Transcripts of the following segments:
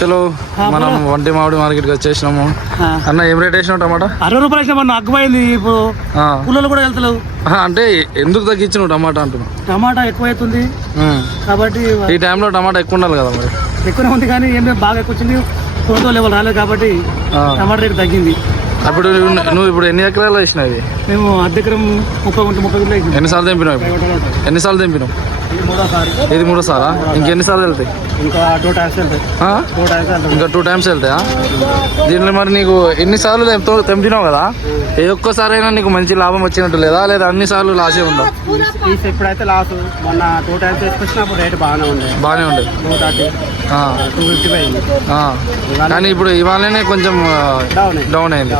Hello మనం వంటి మామిడి మార్కెట్కి వచ్చేసినాము. ఆ. అన్న ఏం రేట్ వేసినావు టమాటా? అరవై రూపాయలు వేసిన మొన్న అగ్గుపోయింది ఇప్పుడు. ఆ. కూలీలు కూడా వెళ్తలేవు. అంటే ఎందుకు తగ్గించినావు టమాటా అంటున్నావు టమాటా ఎక్కువ అవుతుంది. కాబట్టి ఈ టైంలో టమాటా ఎక్కువ ఉండాలి కదా మరి? ఎక్కువనే ఉంది కానీ ఏం బాగా ఎక్కువ వచ్చింది. కొనుగోలు లెవెల్ రాలేదు కాబట్టి. టమాటా రేటు తగ్గింది. అప్పుడు నువ్వు ఇప్పుడు ఎన్ని ఎకరాలు వేసినావు మేము అద్దెకరం ముప్పై ముప్పై గుంటలు వేసింది ఎన్నిసార్లు తెంపినావు ఎన్నిసార్లు తెంపినావు? ఇది మూడో సారా. ఇంకెన్నిసార్లు వెళ్తాయి? ఇంకా టూ టైమ్స్ వెళ్తాయి. ఇంకా టూ టైమ్స్ వెళ్తాయా? దీంట్లో మరి నీకు ఎన్నిసార్లు తెంపినావు కదా? ఏ ఒక్కసారైనా నీకు మంచి లాభం వచ్చినట్టు లేదా? లేదా అన్ని సార్లు లాసే ఉందా? ఎప్పుడైతే లాస్. మొన్న టూ టైమ్స్ వేసుకొచ్చినప్పుడు రేటు బాగానే ఉంది బాగానే ఉండే. Two thirty. టూ ఫిఫ్టీ ఆ. కానీ ఇప్పుడు ఇవాళనే కొంచెం డౌన్ అయింది.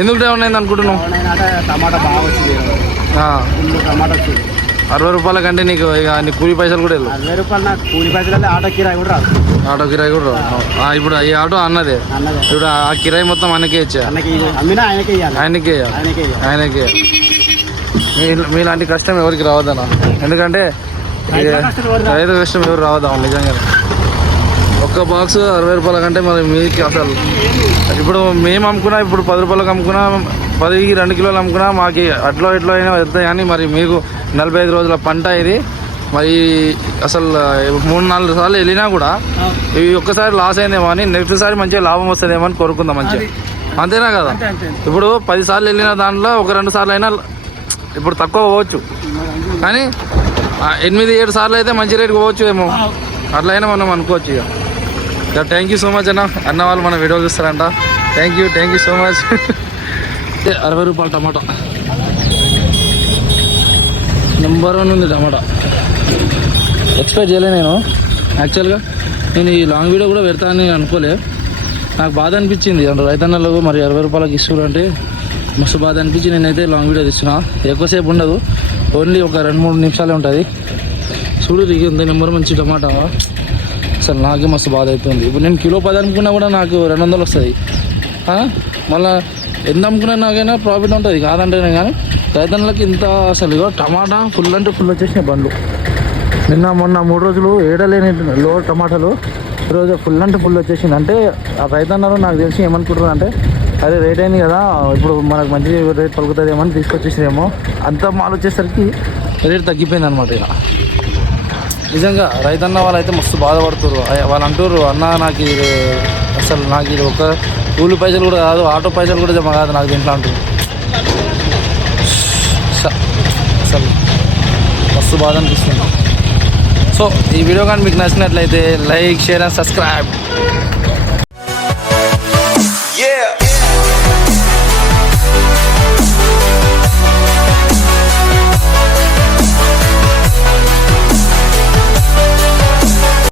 ఎందుకు డౌన్ అయింది అనుకుంటున్నావు? టమాటా బాగా వచ్చింది. టమాటా వచ్చింది. అరవై రూపాయల కంటే నీకు ఇక నీ కూలి పైసలు కూడా వెళ్ళవు అరవై రూపాయలు నాకు కూలి పైసలు ఆటో కిరాయి కూడా రాదు. ఆటో కిరాయి కూడా రావు. ఇప్పుడు ఈ ఆటో అన్నదే. ఇప్పుడు ఆ కిరాయి మొత్తం ఆయనకే ఇచ్చా. ఆయనకే ఆయనకే మీలాంటి కష్టం ఎవరికి రావద్దనా ఎందుకంటే. రైతు కష్టం ఎవరు రావద్దా నిజంగా ఒక్క బాక్స్ అరవై రూపాయల కంటే మరి మీకి అసలు. ఇప్పుడు మేము అమ్ముకున్నా ఇప్పుడు పది రూపాయలకు అమ్ముకున్నా పదికి రెండు కిలోలు అమ్ముకున్నా మాకు అట్లో ఇట్లో అయినా వెళ్తాయి కానీ మరి మీకు నలభై ఐదు రోజుల పంట ఇది. మరి అసలు మూడు నాలుగు సార్లు వెళ్ళినా కూడా ఈ ఒక్కసారి లాస్ అయిందేమో అని నెక్స్ట్ సారి మంచిగా లాభం వస్తుందేమో అని కోరుకుందాం మంచిగా. అంతేనా కదా? ఇప్పుడు పది సార్లు వెళ్ళిన దాంట్లో ఒక రెండు సార్లు అయినా ఇప్పుడు తక్కువ పోవచ్చు. కానీ ఎనిమిది ఏడు సార్లు అయితే మంచి రేటుకి పోవచ్చు ఏమో అట్లయినా మనం అనుకోవచ్చు ఇక. థ్యాంక్ యూ సో మచ్ అన్న. అన్న వాళ్ళు మన video చూస్తారంట. Thank you thank you so much అరవై రూపాయలు టమాటా. నెంబర్ వన్ ఉంది టమాటా. ఎక్స్పెక్ట్ చేయలే నేను. యాక్చువల్గా నేను ఈ లాంగ్ వీడియో కూడా పెడతానని అనుకోలే. నాకు బాధ అనిపించింది. అంటే రైతన్నలకు మరి అరవై రూపాయలకి ఇస్తున్నారు అంటే మస్తు బాధ అనిపించి నేనైతే లాంగ్ వీడియో తెచ్చిన ఎక్కువసేపు ఉండదు. ఓన్లీ ఒక రెండు మూడు నిమిషాలే ఉంటుంది. చూడు ఇంత నెంబర్ మంచి టమాటా. అసలు నాకే మస్తు బాధ అవుతుంది ఇప్పుడు నేను కిలో పది అనుకున్నా కూడా నాకు రెండు వందలు వస్తుంది. మళ్ళీ ఎంత అమ్ముకున్నా నాకైనా ప్రాఫిట్ ఉంటుంది కాదంటేనే కానీ రైతన్నలకి ఇంత అసలు ఇగో టమాటా ఫుల్ అంటే ఫుల్ వచ్చేసినాయి బండ్లు. నిన్న మొన్న మూడు రోజులు ఏడలేని లో టమాటాలు ఈరోజు ఫుల్ అంటే ఫుల్ వచ్చేసింది అంటే ఆ రైతన్నలు నాకు తెలిసి ఏమనుకుంటున్నారు అంటే అదే రేట్ అయింది కదా ఇప్పుడు మనకు మంచి రేట్ పలుకుతుంది ఏమో అని తీసుకొచ్చేసారేమో అంత మాలు వచ్చేసరికి రేట్ తగ్గిపోయింది అనమాట ఇక. నిజంగా రైతన్న వాళ్ళు అయితే మస్తు బాధపడుతున్నారు వాళ్ళు అంటారు అన్న నాకు ఇది అసలు నాకు ఇది ఒక కూలి పైసలు కూడా కాదు ఆటో పైసలు కూడా జమ కాదు నాకు దీంట్లో అంటారు స- అసలు మస్తు బాధ అనిపిస్తుంది. సో ఈ వీడియో కానీ మీకు నచ్చినట్లయితే లైక్ షేర్ అండ్ సబ్స్క్రైబ్.